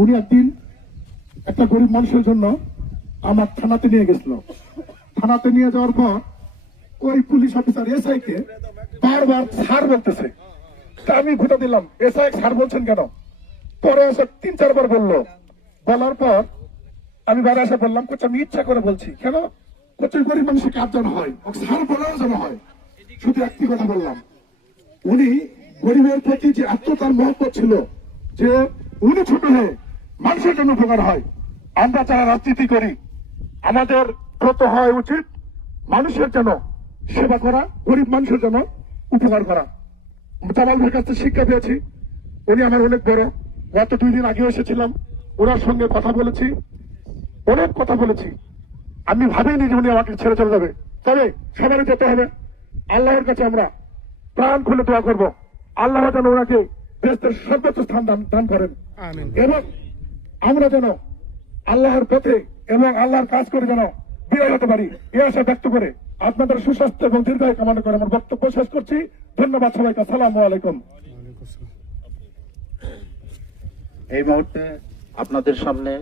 উনি একদিন একটা গরিব মানুষের জন্য আমার থানাতে নিয়ে গেছিল। থানাতে নিয়ে যাওয়ার পর ওই পুলিশ অফিসার এসআই কে বারবার স্যার বলতেছে। তা আমি ঘুরে দিলাম, এসআই স্যার বলছেন কেন? পরে এসে 3-4 বার বললো। বলার পর আমি বারে এসে বললাম, কোচ আমি ইচ্ছা করে বলছি। কেন? কোচ গরিব মানুষকে কাজ যেন হয়, স্যার বলাও যেন হয়। শুধু একটি কথা বললাম, উনি গরিবের প্রতি যে এত তার মহত্ব ছিল যে উনি ছোট হয়ে মানুষের জন্য উপকার হয়। আমরা যারা রাজনীতি করি আমাদের ব্রত হওয়া উচিত মানুষের জন্য সেবা করা, গরিব মানুষের জন্য উপকার করা। জামাল ভাইয়ের কাছে শিক্ষা পেয়েছি, উনি আমার অনেক বড়। গত 2 দিন আগেও এসেছিলাম, ওনার সঙ্গে কথা বলেছি, অনেক কথা বলেছি। আমি ভাবিনি যে উনি আমাকে ছেড়ে চলে যাবে। তবে সবারই যেতে হবে। আল্লাহর কাছে আমরা প্রাণ খুলে দোয়া করবো, আল্লাহ যেন ওনাকে বেহেশতের সর্বোচ্চ স্থান দান করেন, এবং আমরা যেন আল্লাহর পথে এবং আল্লাহর কাজ করে যেন বিজয় হতে পারি, এই আশা ব্যক্ত করে আপনাদের সুস্বাস্থ্য এবং দীর্ঘায়ু কামনা করে আমার বক্তব্য শেষ করছি। ধন্যবাদ সবাইকে। আসসালামু আলাইকুম। এই মুহূর্তে আপনাদের সামনে